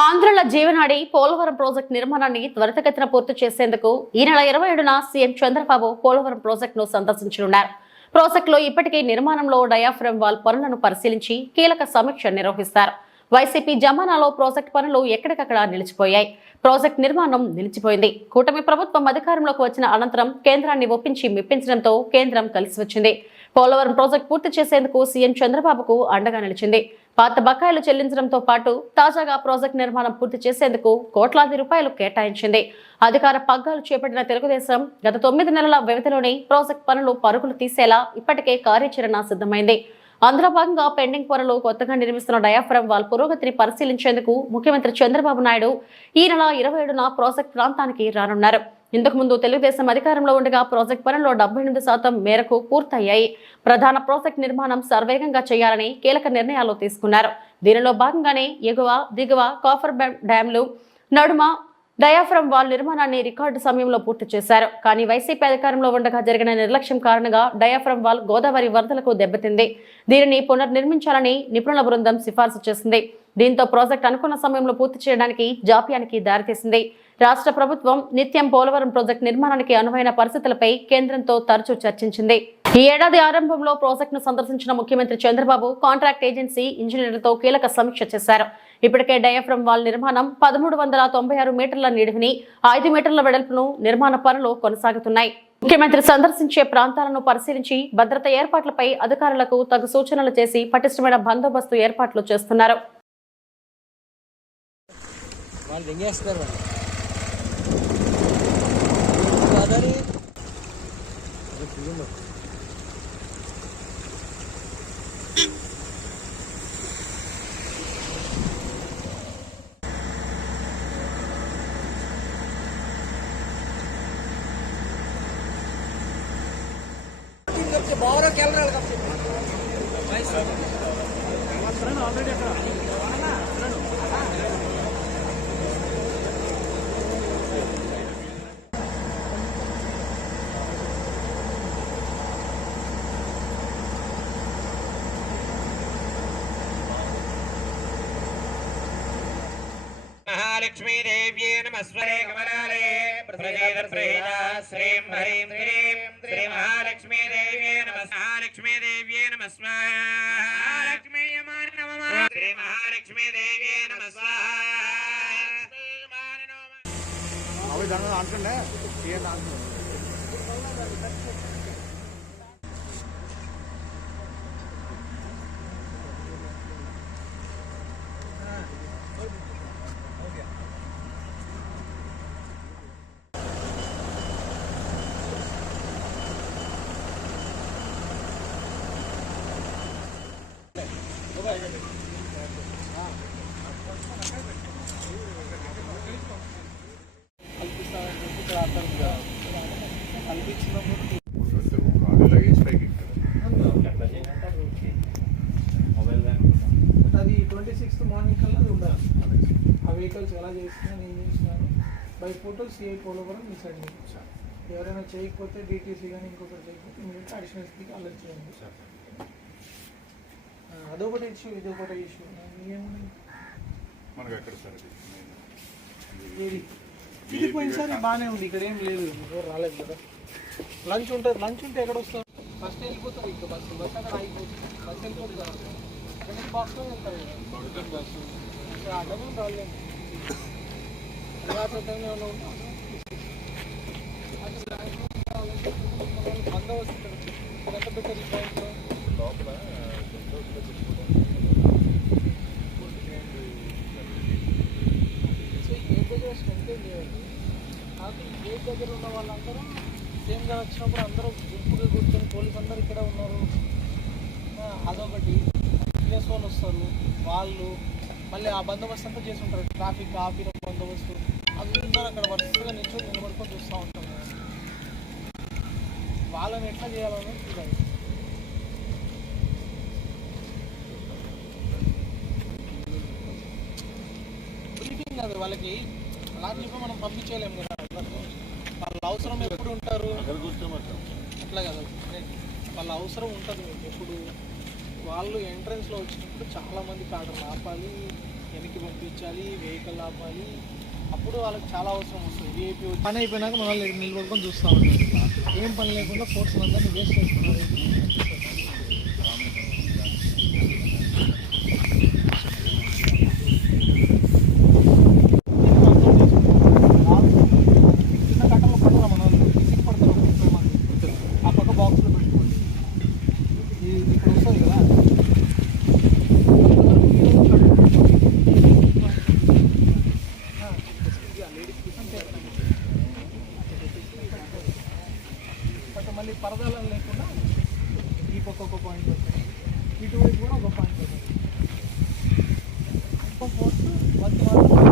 ఆంధ్రుల జీవనాడి పోలవరం ప్రాజెక్టు నిర్మాణాన్ని త్వరితగతిన పూర్తి చేసేందుకు ఈ నెల ఇరవై ఏడున సీఎం చంద్రబాబు పోలవరం ప్రాజెక్టును సందర్శించనున్నారు. ప్రాజెక్టులో ఇప్పటికే నిర్మాణంలో డయాఫ్రమ్ వాల్ పనులను పరిశీలించి కీలక సమీక్ష నిర్వహిస్తారు. వైసీపీ జమానాలో ప్రాజెక్టు పనులు ఎక్కడికక్కడ నిలిచిపోయాయి. ప్రాజెక్టు నిర్మాణం నిలిచిపోయింది. కూటమి ప్రభుత్వం అధికారంలోకి వచ్చిన అనంతరం కేంద్రాన్ని ఒప్పించి మెప్పించడంతో కేంద్రం కలిసి వచ్చింది పోలవరం ప్రాజెక్టు పూర్తి చేసేందుకు సీఎం చంద్రబాబుకు అండగా నిలిచింది. పాత బకాయిలు చెల్లించడంతో పాటు తాజాగా ప్రాజెక్టు నిర్మాణం పూర్తి చేసేందుకు కోట్లాది రూపాయలు కేటాయించింది. అధికార పగ్గాలు చేపట్టిన తెలుగుదేశం గత తొమ్మిది నెలల వ్యవధిలోనే ప్రాజెక్టు పనులు పరుగులు తీసేలా ఇప్పటికే కార్యాచరణ సిద్ధమైంది. అందులో భాగంగా పెండింగ్ పనులు కొత్తగా నిర్మిస్తున్న డయాఫ్రమ్ వాల్ పురోగతిని పరిశీలించేందుకు ముఖ్యమంత్రి చంద్రబాబు నాయుడు ఈ నెల ఇరవై ఏడున ప్రాజెక్ట్ ప్రాంతానికి రానున్నారు. ఇంతకుముందు తెలుగుదేశం అధికారంలో ఉండగా ప్రాజెక్ట్ పనుల్లో డెబ్బై ఎనిమిది శాతం మేరకు పూర్తయ్యాయి. ప్రధాన ప్రాజెక్ట్ నిర్మాణం సర్వేగంగా చేయాలని కీలక నిర్ణయాలు తీసుకున్నారు. దీనిలో భాగంగానే ఎగువ దిగువ కాఫర్ డ్యాంలు నడుమ డయాఫ్రమ్ వాల్ నిర్మాణాన్ని రికార్డు సమయంలో పూర్తి చేశారు. కానీ వైసీపీ అధికారంలో ఉండగా జరిగిన నిర్లక్ష్యం కారణంగా డయాఫ్రమ్ వాల్ గోదావరి వరదలకు దెబ్బతింది. దీనిని పునర్నిర్మించాలని నిపుణుల బృందం సిఫార్సు చేసింది. దీంతో ప్రాజెక్ట్ అనుకున్న సమయంలో పూర్తి చేయడానికి జాప్యానికి దారితీసింది. రాష్ట్ర ప్రభుత్వం నిత్యం పోలవరం ప్రాజెక్ట్ నిర్మాణానికి అనువైన పరిస్థితులపై కేంద్రంతో తరచూ చర్చించింది. ఈ ఏడాది ఆరంభంలో ప్రాజెక్టును సందర్శించిన ముఖ్యమంత్రి చంద్రబాబు కాంట్రాక్ట్ ఏజెన్సీ ఇంజనీర్లతో కీలక సమీక్ష చేశారు. ఇప్పటికే డయాఫ్రమ్ వాల్ నిర్మాణం పదమూడు వందల తొంభై ఆరు మీటర్ల నిడివిని ఐదు మీటర్ల వెడల్పును నిర్మాణ పనులు కొనసాగుతున్నాయి. ముఖ్యమంత్రి సందర్శించే ప్రాంతాలను పరిశీలించి భద్రత ఏర్పాట్లపై అధికారులకు తగు సూచనలు చేసి పటిష్టమైన బందోబస్తు ఏర్పాట్లు చేస్తున్నారు. వాళ్ళు దెంగేస్తారు వాళ్ళు అదని బాగా కెమెరాలు కప్పు ఆల్రెడీ అక్కడ लक्ष्मीदेव्ये नमस्वरे कमलालये प्रसजेतप्रहिता श्रीं हरीं श्रीं श्रीमहालक्ष्मीदेव्ये नमः महालक्ष्मीदेव्ये नमः स्वाहा लक्ष्मीयमान नमः श्रीमहालक्ष्मीदेव्ये नमः स्वाहा अभी जाना आंसर है ये आंसर అది ట్వంటీ సిక్స్త్ మార్నింగ్ కల్లా అది ఉండాలి. ఆ వెహికల్స్ ఎలా చేస్తున్నాను ఏం చేస్తున్నాను బై ఫోటో సిఐ పోలవరం మీ సైడ్ మీకు ఎవరైనా చేయకపోతే డీటీసీ కానీ ఇంకొకటి చేయకపోతే మీరు అడిషనల్ ఎస్పీకి అలర్ట్ చేయండి. అదొకటి ఇష్యూ ఇది ఒకటి ఇష్యూ మనకు ఎక్కడ సార్ ఇది పోయినసారి బాగానే ఉంది ఇక్కడ ఏం లేదు రాలేదు కదా లంచ్ ఉంటుంది లంచ్ ఉంటే ఎక్కడ వస్తారు ఫస్ట్ వెళ్ళిపోతుంది ఇంకా బస్సు బస్ అక్కడ ఆగిపోతుంది బస్సు వెళ్ళిపోతుంది కదా అక్కడ బాక్స్లో వెళ్తారు బస్సు ఇంకా అడ్డమే రాలేదు టైంలో ఏమైనా బందోబస్తు వచ్చినప్పుడు అందరూ గుంపుగా కూర్చొని పోలీస్ అందరూ ఇక్కడే ఉన్నారు. అదొకటి. ప్లేస్ వాళ్ళు వస్తారు. వాళ్ళు మళ్ళీ ఆ బందోబస్తు అంతా చేసి ఉంటారు. ట్రాఫిక్ ఆపిన బందోబస్తు. అందరూ అక్కడ వరుసగా నిల్చొని నిలబడుకొని చూస్తూ ఉంటారు వాళ్ళని ఎట్లా చేయాలని చూడాలి. కాదు వాళ్ళకి అలా చెప్పి మనం పంపించేయలేము కదా. వాళ్ళ అవసరం ఎప్పుడు ఉంటారు? అట్లా కదా. వాళ్ళ అవసరం ఉంటుంది. మీకు ఎప్పుడు వాళ్ళు ఎంట్రన్స్లో వచ్చినప్పుడు చాలా మంది కాడర్లు ఆపాలి వెనక్కి పంపించాలి వెహికల్ ఆపాలి అప్పుడు వాళ్ళకి చాలా అవసరం వస్తుంది. విఐపి పని అయిపోయినాక మన వాళ్ళు నిలబడుకొని చూస్తూ ఉంటారు. ఏం పని లేకుండా ఫోర్స్ అందరినీ వేస్ట్ చేస్తున్నారు. ఒక పాయింట్ పెట్టండి ఇటువైపు కూడా ఒక పాయింట్